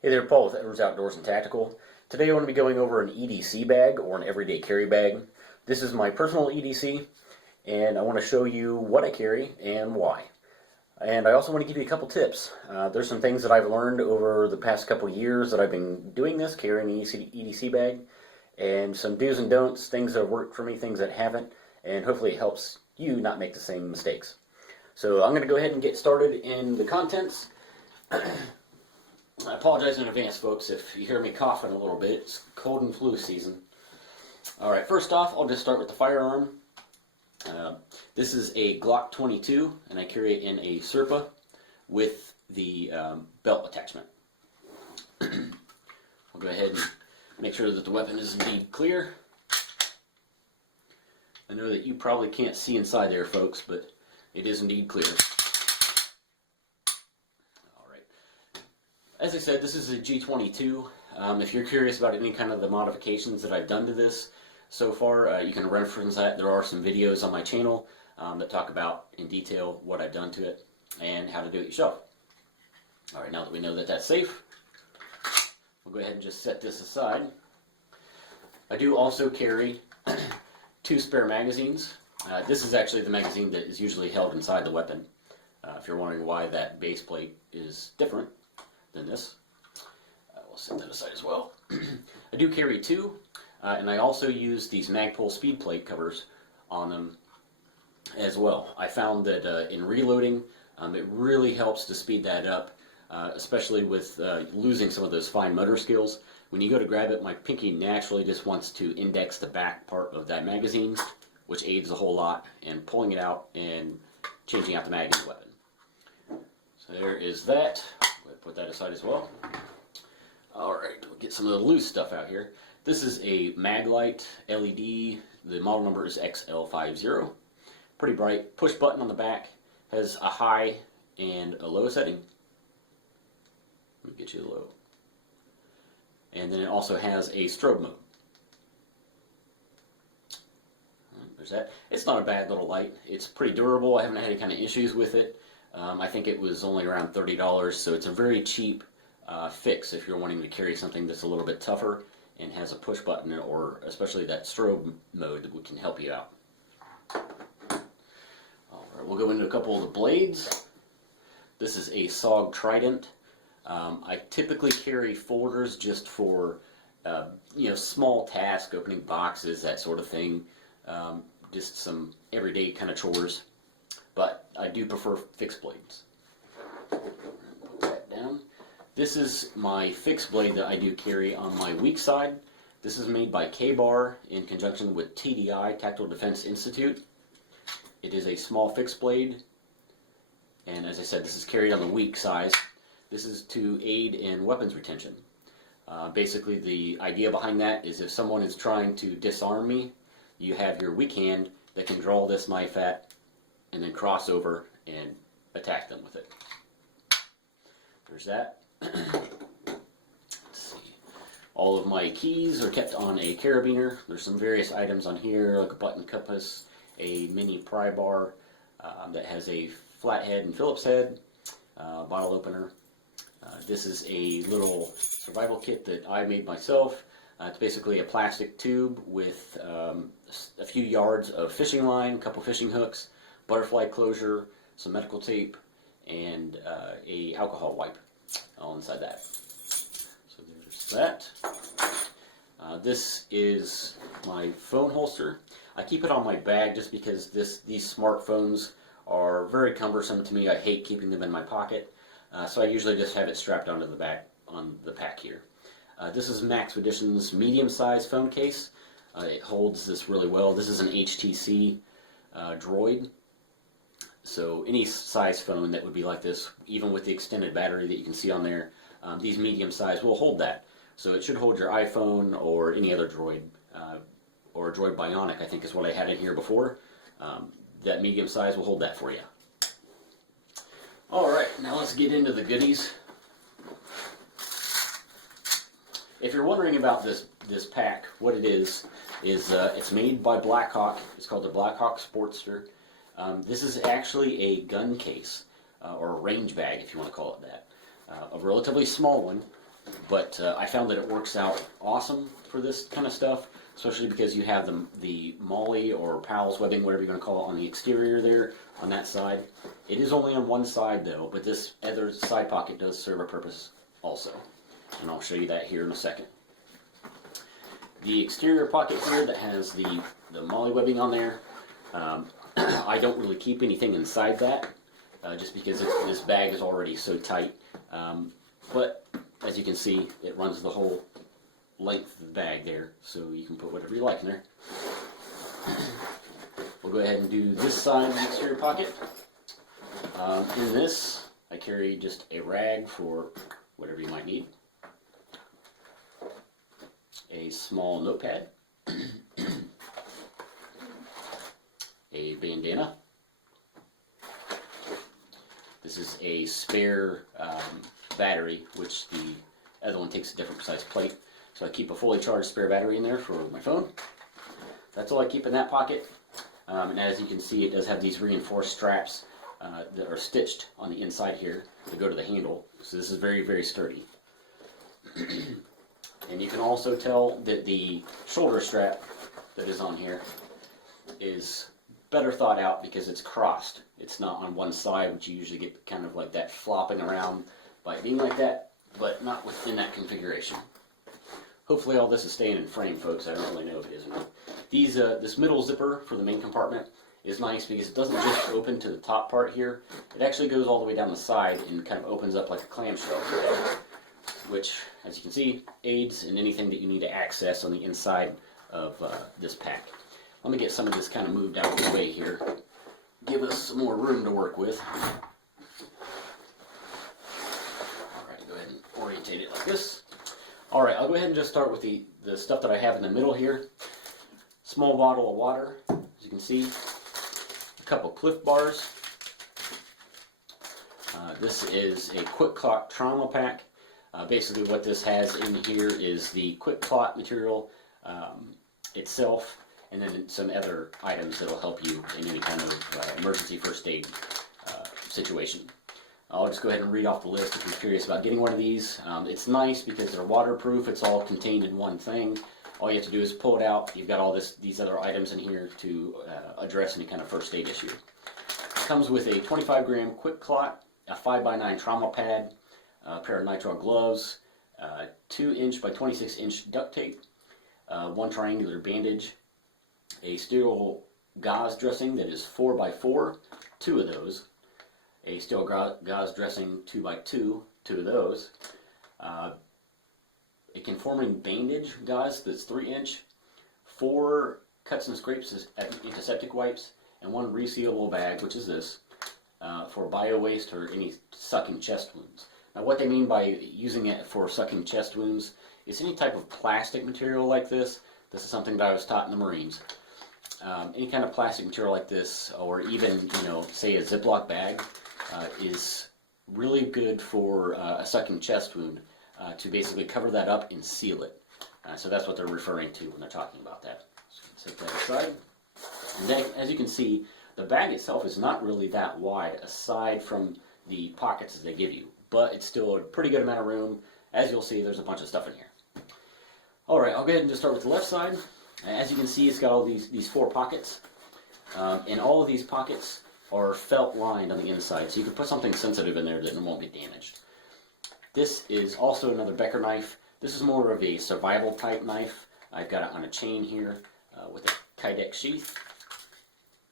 Hey there, Paul with Edwards Outdoors and Tactical. Today I want to be going over an E.D.C bag, or an everyday carry bag. This is my personal E.D.C, and I want to show you what I carry and why. And I also want to give you a couple tips. There's some things that I've learned over the past couple years that I've been doing this, carrying the E.D.C bag, and some do's and don'ts, things that have worked for me, things that haven't, and hopefully it helps you not make the same mistakes. So I'm going to go ahead and get started in the contents. I apologize in advance, folks, if you hear me coughing a little bit. It's cold and flu season. Alright, first off, I'll just start with the firearm. This is a Glock 22, and I carry it in a Serpa with the belt attachment. I'll go ahead and make sure that the weapon is indeed clear. I know that you probably can't see inside there, folks, but it is indeed clear. As I said, this is a G22. If you're curious about any kind of the modifications that I've done to this so far, you can reference that. There are some videos on my channel that talk about in detail what I've done to it and how to do it yourself. Alright, now that we know that that's safe, we'll go ahead and just set this aside. I do also carry 2 spare magazines. This is actually the magazine that is usually held inside the weapon. If you're wondering why that base plate is different than this, we'll set that aside as well. I do carry 2, and I also use these Magpul speed plate covers on them as well. I found that in reloading, it really helps to speed that up, especially with losing some of those fine motor skills. When you go to grab it, my pinky naturally just wants to index the back part of that magazine, which aids a whole lot in pulling it out and changing out the mag in the weapon. So there is that. Put that aside as well. Alright, we'll get some of the loose stuff out here. This is a Maglite LED. The model number is XL50. Pretty bright. Push button on the back. Has a high and a low setting. Let me get you the low. And then it also has a strobe mode. There's that. It's not a bad little light. It's pretty durable. I haven't had any kind of issues with it. I think it was only around $30, so it's a very cheap fix if you're wanting to carry something that's a little bit tougher and has a push button, or especially that strobe mode that can help you out. Alright, we'll go into a couple of the blades. This is a SOG Trident. I typically carry folders just for small tasks, opening boxes, that sort of thing. Just some everyday kind of chores. But I do prefer fixed blades. Put that down. This is my fixed blade that I do carry on my weak side. This is made by K-Bar in conjunction with TDI, Tactical Defense Institute. It is a small fixed blade, and as I said, this is carried on the weak size. This is to aid in weapons retention. Basically, the idea behind that is if someone is trying to disarm me, you have your weak hand that can draw this knife at and then cross over and attack them with it. There's that. Let's see. All of my keys are kept on a carabiner. There's some various items on here, like a button compass, a mini pry bar that has a flat head and Phillips head, bottle opener. This is a little survival kit that I made myself. It's basically a plastic tube with a few yards of fishing line, a couple fishing hooks, butterfly closure, some medical tape, and a alcohol wipe all inside that. So there's that. This is my phone holster. I keep it on my bag just because these smartphones are very cumbersome to me. I hate keeping them in my pocket, so I usually just have it strapped onto the back on the pack here. This is Max Edition's medium-sized phone case. It holds this really well. This is an HTC Droid. So any size phone that would be like this, even with the extended battery that you can see on there, these medium size will hold that. So it should hold your iPhone or any other Droid, or a Droid Bionic, I think is what I had in here before. That medium size will hold that for you. Alright, now let's get into the goodies. If you're wondering about this pack, what it is it's made by Blackhawk. It's called the Blackhawk Sportster. This is actually a gun case, or a range bag if you want to call it that. A relatively small one. but I found that it works out awesome for this kind of stuff, especially because you have the Molly or Powell's webbing, whatever you're going to call it, on the exterior there, on that side. It is only on one side though, but this other side pocket does serve a purpose also. And I'll show you that here in a second. The exterior pocket here that has the Molly webbing on there, I don't really keep anything inside that, just because this bag is already so tight. But as you can see, it runs the whole length of the bag there, so you can put whatever you like in there. We'll go ahead and do this side of the exterior pocket. In this, I carry just a rag for whatever you might need. A small notepad. A bandana. This is a spare battery, which the other one takes a different size plate. So I keep a fully charged spare battery in there for my phone. That's all I keep in that pocket. And as you can see, it does have these reinforced straps that are stitched on the inside here to go to the handle. So this is very, very sturdy. And you can also tell that the shoulder strap that is on here is better thought out because it's crossed. It's not on one side, which you usually get kind of like that flopping around by it being like that, but not within that configuration. Hopefully all this is staying in frame, folks. I don't really know if it is or not. This middle zipper for the main compartment is nice because it doesn't just open to the top part here. It actually goes all the way down the side and kind of opens up like a clamshell, which, as you can see, aids in anything that you need to access on the inside of this pack. Let me get some of this kind of moved out of the way here. Give us some more room to work with. Alright, go ahead and orientate it like this. Alright, I'll go ahead and just start with the stuff that I have in the middle here. Small bottle of water, as you can see. A couple Cliff Bars. This is a Quick Clot trauma pack. Basically what this has in here is the Quick Clot material itself, and then some other items that will help you in any kind of emergency first aid situation. I'll just go ahead and read off the list if you're curious about getting one of these. It's nice because they're waterproof. It's all contained in one thing. All you have to do is pull it out. You've got all these other items in here to address any kind of first aid issue. It comes with a 25-gram Quick Clot, a 5x9 trauma pad, a pair of nitrile gloves, 2-inch by 26-inch duct tape, one triangular bandage, a sterile gauze dressing that is 4x4, 2 of those, a steel gauze dressing 2x2, 2 of those, a conforming bandage gauze that's 3-inch, 4 cuts and scrapes antiseptic wipes, and 1 resealable bag, which is this, for bio-waste or any sucking chest wounds. Now what they mean by using it for sucking chest wounds is any type of plastic material like this. This is something that I was taught in the Marines. Any kind of plastic material like this, or even, say a Ziploc bag, is really good for a sucking chest wound, to basically cover that up and seal it. So that's what they're referring to when they're talking about that. So set that aside. And then, as you can see, the bag itself is not really that wide, aside from the pockets that they give you, but it's still a pretty good amount of room. As you'll see, there's a bunch of stuff in here. Alright, I'll go ahead and just start with the left side. As you can see, it's got all these 4 pockets, and all of these pockets are felt lined on the inside, so you can put something sensitive in there that it won't get damaged. This is also another Becker knife. This is more of a survival type knife. I've got it on a chain here with a Kydex sheath.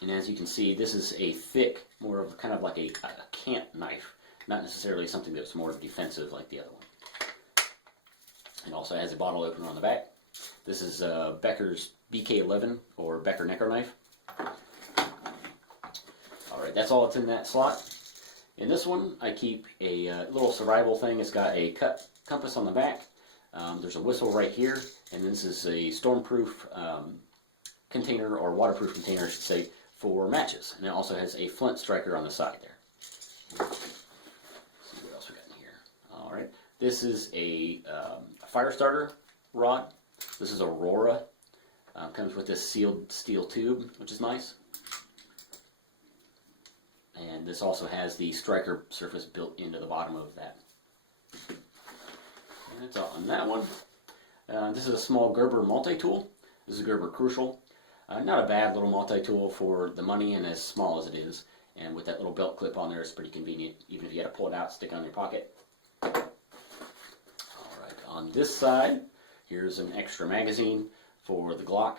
And as you can see, this is a thick, more of kind of like a camp knife, not necessarily something that's more defensive like the other one. It also has a bottle opener on the back. This is Becker's BK11 or Becker Necker knife. Alright, that's all that's in that slot. In this one, I keep a little survival thing. It's got a cut compass on the back. There's a whistle right here, and this is a stormproof container, or waterproof container, I should say, for matches. And it also has a flint striker on the side there. Let's see what else we got in here. Alright, this is a fire starter rod. This is Aurora. Comes with this sealed steel tube, which is nice. And this also has the striker surface built into the bottom of that. And that's all on that one. This is a small Gerber multi-tool. This is Gerber Crucial. Not a bad little multi-tool for the money and as small as it is. And with that little belt clip on there, it's pretty convenient. Even if you got to pull it out, stick it on your pocket. Alright, on this side, here's an extra magazine for the Glock.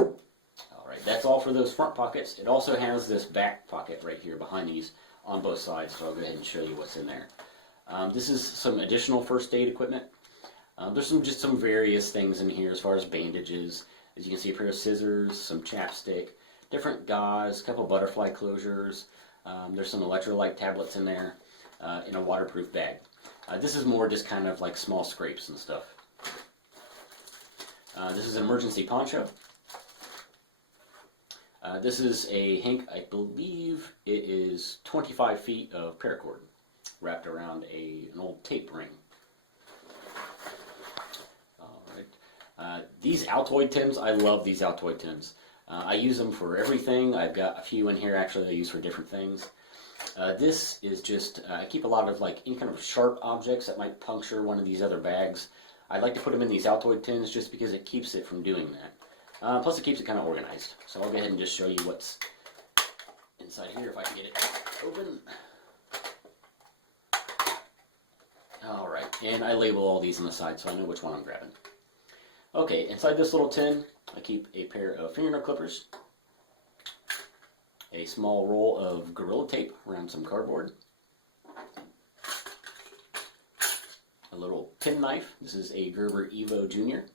Alright, that's all for those front pockets. It also has this back pocket right here behind these on both sides, so I'll go ahead and show you what's in there. This is some additional first aid equipment. There's just some various things in here as far as bandages. As you can see, a pair of scissors, some chapstick, different gauze, a couple butterfly closures. There's some electrolyte tablets in there, in a waterproof bag. This is more just kind of like small scrapes and stuff. This is an emergency poncho. This is a hank, I believe it is 25 feet of paracord wrapped around an old tape ring. These Altoid tins, I love these Altoid tins. I use them for everything. I've got a few in here actually I use for different things. This is just, I keep a lot of like any kind of sharp objects that might puncture one of these other bags. I like to put them in these Altoid tins just because it keeps it from doing that. Plus it keeps it kind of organized. So I'll go ahead and just show you what's inside here if I can get it open. Alright, and I label all these on the side so I know which one I'm grabbing. Okay, inside this little tin, I keep a pair of fingernail clippers, a small roll of Gorilla Tape around some cardboard, a little pen knife. This is a Gerber Evo Junior.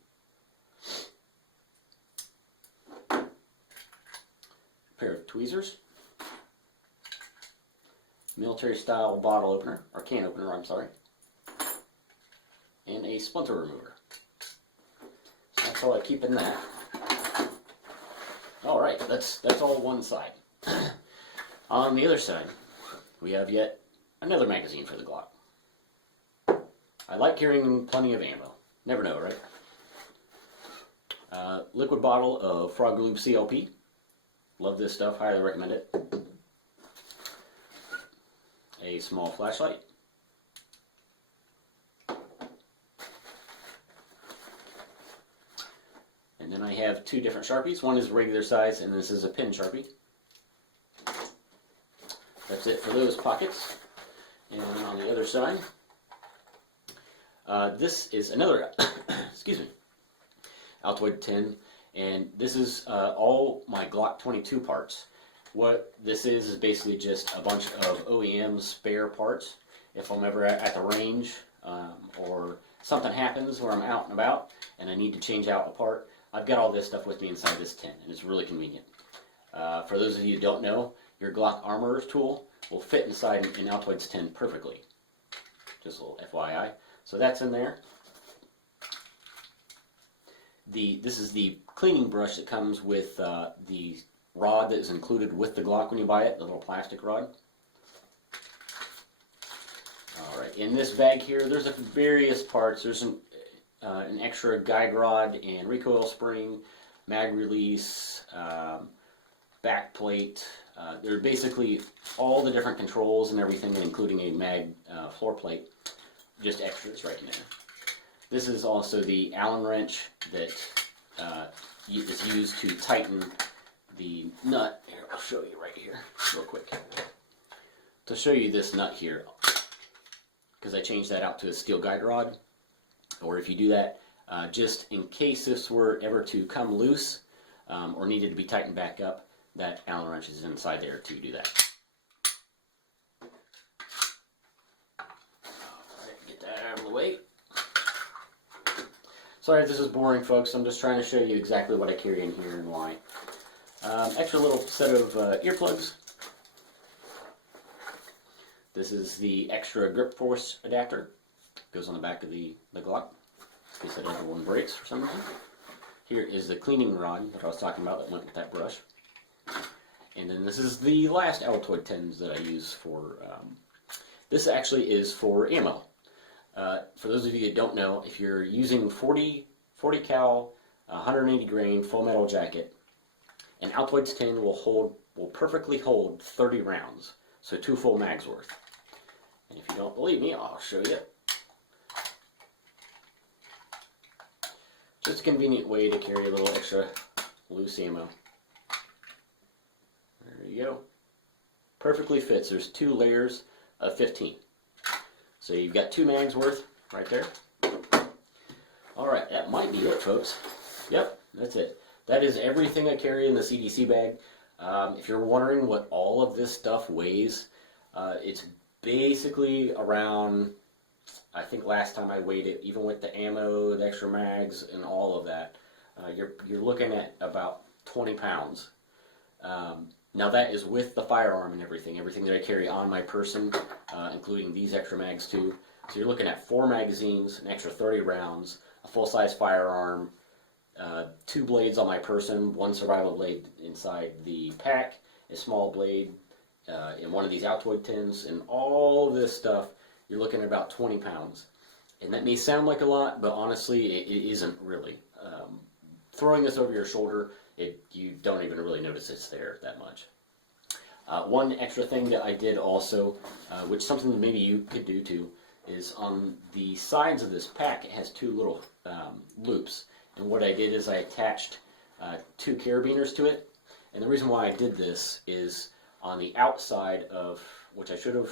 A pair of tweezers, military style bottle opener, or can opener, I'm sorry, and a splinter remover. That's all I keep in that. Alright, that's all one side. On the other side, we have yet another magazine for the Glock. I like carrying plenty of ammo. Never know, right? Liquid bottle of Frog Lube CLP. Love this stuff, highly recommend it. A small flashlight. And then I have two different Sharpies. One is regular size, and this is a pen Sharpie. That's it for those pockets. And on the other side, this is another, excuse me, Altoid tin, and this is all my Glock 22 parts. What this is basically just a bunch of OEM spare parts. If I'm ever at the range, or something happens where I'm out and about, and I need to change out a part, I've got all this stuff with me inside this tin, and it's really convenient. For those of you who don't know, your Glock Armorer's tool will fit inside an Altoid's tin perfectly. Just a little FYI. So that's in there. This is the cleaning brush that comes with the rod that is included with the Glock when you buy it, the little plastic rod. Alright, in this bag here, there's various parts. There's an extra guide rod and recoil spring, mag release, back plate. They're basically all the different controls and everything, including a mag floor plate. Just extras right in there. This is also the Allen wrench that is used to tighten the nut. Here, I'll show you right here, real quick. To show you this nut here, because I changed that out to a steel guide rod. Or if you do that, just in case this were ever to come loose or needed to be tightened back up, that Allen wrench is inside there to do that. Alright, get that out of the way. Sorry if this is boring, folks. I'm just trying to show you exactly what I carry in here and why. Extra little set of earplugs. This is the extra grip force adapter. Goes on the back of the Glock, in case that other one breaks for some reason. Here is the cleaning rod that I was talking about that went with that brush. And then this is the last Altoid tins that I use for, this actually is for ammo. For those of you that don't know, if you're using 40 cal, 180 grain full metal jacket, an Altoid's tin will perfectly hold 30 rounds, so 2 full mags worth. And if you don't believe me, I'll show you. Just a convenient way to carry a little extra loose ammo. There you go. Perfectly fits. There's 2 layers of 15. So you've got 2 mags worth right there. Alright, that might be it, folks. Yep, that's it. That is everything I carry in this E.D.C bag. If you're wondering what all of this stuff weighs, it's basically around, I think last time I weighed it, even with the ammo, the extra mags, and all of that, you're looking at about 20 pounds. Now that is with the firearm and everything that I carry on my person, including these extra mags too. So you're looking at 4 magazines, an extra 30 rounds, a full-size firearm, 2 blades on my person, 1 survival blade inside the pack, a small blade in one of these Altoid tins, and all of this stuff, you're looking at about 20 pounds. And that may sound like a lot, but honestly, it isn't really. Throwing this over your shoulder, you don't even really notice it's there that much. One extra thing that I did also, which is something that maybe you could do too, is on the sides of this pack, it has 2 little loops. And what I did is I attached 2 carabiners to it. And the reason why I did this is on the outside of, which I should have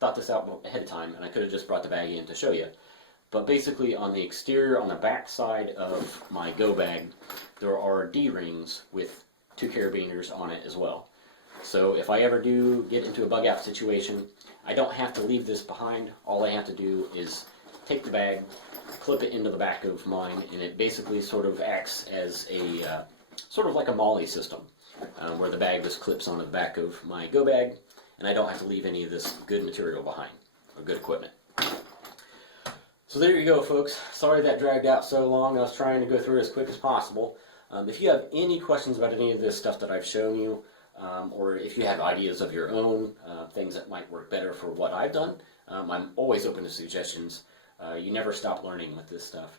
thought this out ahead of time, and I could have just brought the bag in to show you. But basically on the exterior, on the back side of my go bag, there are D-rings with 2 carabiners on it as well. So if I ever do get into a bug out situation, I don't have to leave this behind. All I have to do is take the bag, clip it into the back of mine, and it basically sort of acts as a, sort of like a molly system, where the bag just clips onto the back of my go bag, and I don't have to leave any of this good material behind, or good equipment. So there you go, folks. Sorry that dragged out so long. I was trying to go through it as quick as possible. If you have any questions about any of this stuff that I've shown you, or if you have ideas of your own, things that might work better for what I've done, I'm always open to suggestions. You never stop learning with this stuff.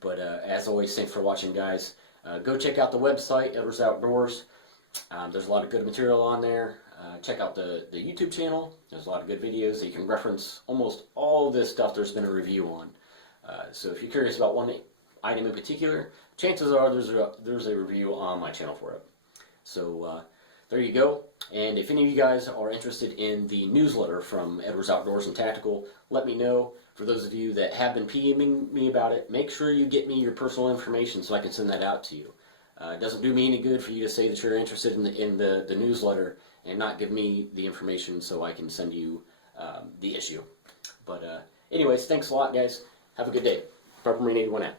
But as always, thanks for watching, guys. Go check out the website, Edwards Outdoors. There's a lot of good material on there. Check out the YouTube channel. There's a lot of good videos that you can reference almost all of this stuff there's been a review on. So if you're curious about one item in particular, chances are there's a review on my channel for it. So there you go. And if any of you guys are interested in the newsletter from Edwards Outdoors and Tactical, let me know. For those of you that have been PMing me about it, make sure you get me your personal information so I can send that out to you. It doesn't do me any good for you to say that you're interested in the newsletter and not give me the information so I can send you the issue. But anyways, thanks a lot, guys. Have a good day. Purple Marine 81 out.